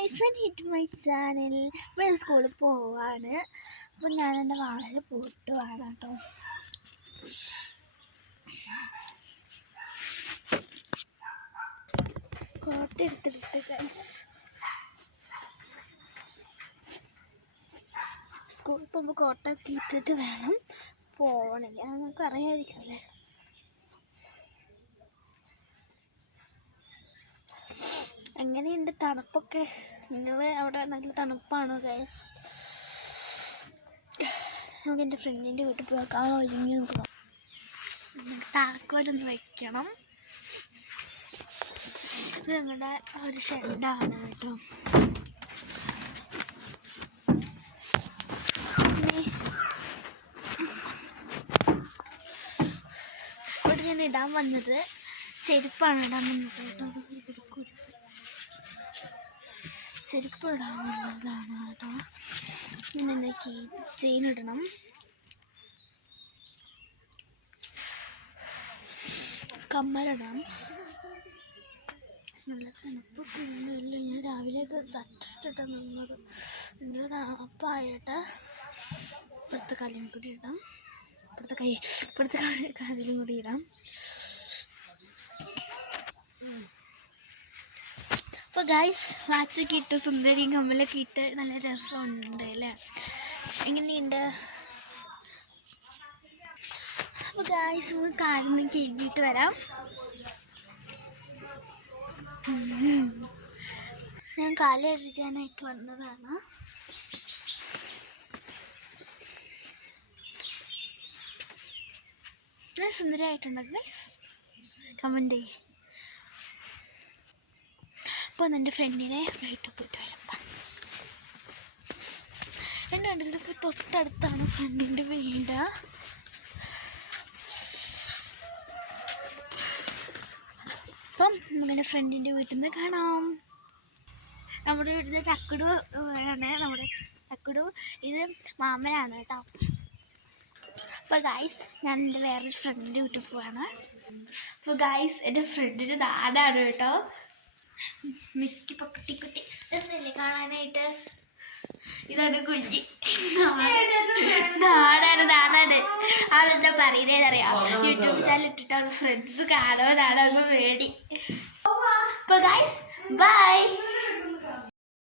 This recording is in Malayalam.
Guys, welcome to my channel. ഇപ്പോൾ സ്കൂളിൽ പോവാണ്. അപ്പോൾ ഞാൻ എൻ്റെ വാഴ പോട്ടുവാണ് കേട്ടോ. കോട്ട എടുത്തിട്ട് ഗൈസ് സ്കൂളിൽ പോകുമ്പോൾ കോട്ടയൊക്കെ ഇട്ടിട്ട് വേണം പോകണമെങ്കിൽ. അത് നിങ്ങൾക്ക് അറിയാതിരിക്കുമല്ലേ. എങ്ങനെയുണ്ട് തണുപ്പൊക്കെ? നിങ്ങൾ അവിടെ നല്ല തണുപ്പാണോ ഗൈസ്? നമുക്ക് എൻ്റെ ഫ്രണ്ടിൻ്റെ വീട്ടിൽ പോകാൻ ഒരുങ്ങി നോക്കണം. താക്കോലൊന്ന് വയ്ക്കണം. ഇത് ഞങ്ങളുടെ ഒരു ഷെഡാണ് കേട്ടോ. ഇവിടെ ഞാൻ ഇടാൻ വന്നത് ചെരുപ്പാണ് ഇടാൻ വന്നത് കേട്ടോ. ചെരുപ്പ് ഇടാൻ വന്നതാണ് കേട്ടോ. പിന്നെ എൻ്റെ കീ ചെയിൻ ഇടണം. കമ്മലിടണം. നല്ല തണുപ്പൊക്കെ ഉണ്ടല്ലോ. ഞാൻ രാവിലെയൊക്കെ സട്ടിട്ടിട്ട് നിന്നത്. നല്ല തണുപ്പായിട്ട് ഇപ്പുറത്തെ കാലിലും കൂടി ഇടാം. ഇപ്പുറത്തെ കാലിലും കൂടി ഇടാം. അപ്പോൾ ഗൈസ്, വാച്ചൊക്കെ ഇട്ട് സുന്ദരിയും കമ്മലൊക്കെ ഇട്ട് നല്ല രസമുണ്ട് അല്ലേ? എങ്ങനെയുണ്ട്? അപ്പോൾ ഗൈസ്, നമുക്ക് കാലിൽ കഴുകിയിട്ട് വരാം. ഞാൻ കാല് കഴുകാനായിട്ട് വന്നതാണ്. ഞാൻ സുന്ദരമായിട്ടുണ്ട് ഗൈസ്, കമൻറ്റ് ചെയ്യ്. അപ്പോൾ എൻ്റെ ഫ്രണ്ടിനെ വീട്ടിൽ പോയിട്ട് വരാം. എൻ്റെ വീട്ടിലൊക്കെ തൊട്ടടുത്താണ് ഫ്രണ്ടിൻ്റെ വീട്. അപ്പം നമുക്കെൻ്റെ ഫ്രണ്ടിൻ്റെ വീട്ടിൽ നിന്ന് കാണാം. നമ്മുടെ വീട്ടിൽ നിന്ന് തക്കുടു ആണ്. നമ്മുടെ തക്കുടു ഇത് മാമനാണ് കേട്ടോ. അപ്പോൾ ഗൈസ്, ഞാൻ എൻ്റെ വേറൊരു ഫ്രണ്ടിൻ്റെ വീട്ടിൽ പോവാണ്. അപ്പോൾ ഗൈസ്, എൻ്റെ ഫ്രണ്ടിൻ്റെ നാടാണ് കേട്ടോ. മിക്കി പൊക്കട്ടിക്കുട്ടി രസമല്ലേ കാണാനായിട്ട്? ഇതാണ് കുഞ്ഞി. നാടാണ് ആളെന്താ പറയുന്നതെന്നറിയാം. യൂട്യൂബ് ചാനൽ ഇട്ടിട്ടാണ് ഫ്രണ്ട്സ് കാണുമെന്നാണ് അങ്ങ് പേടി. അപ്പോൾ ഗൈസ്, ബൈ.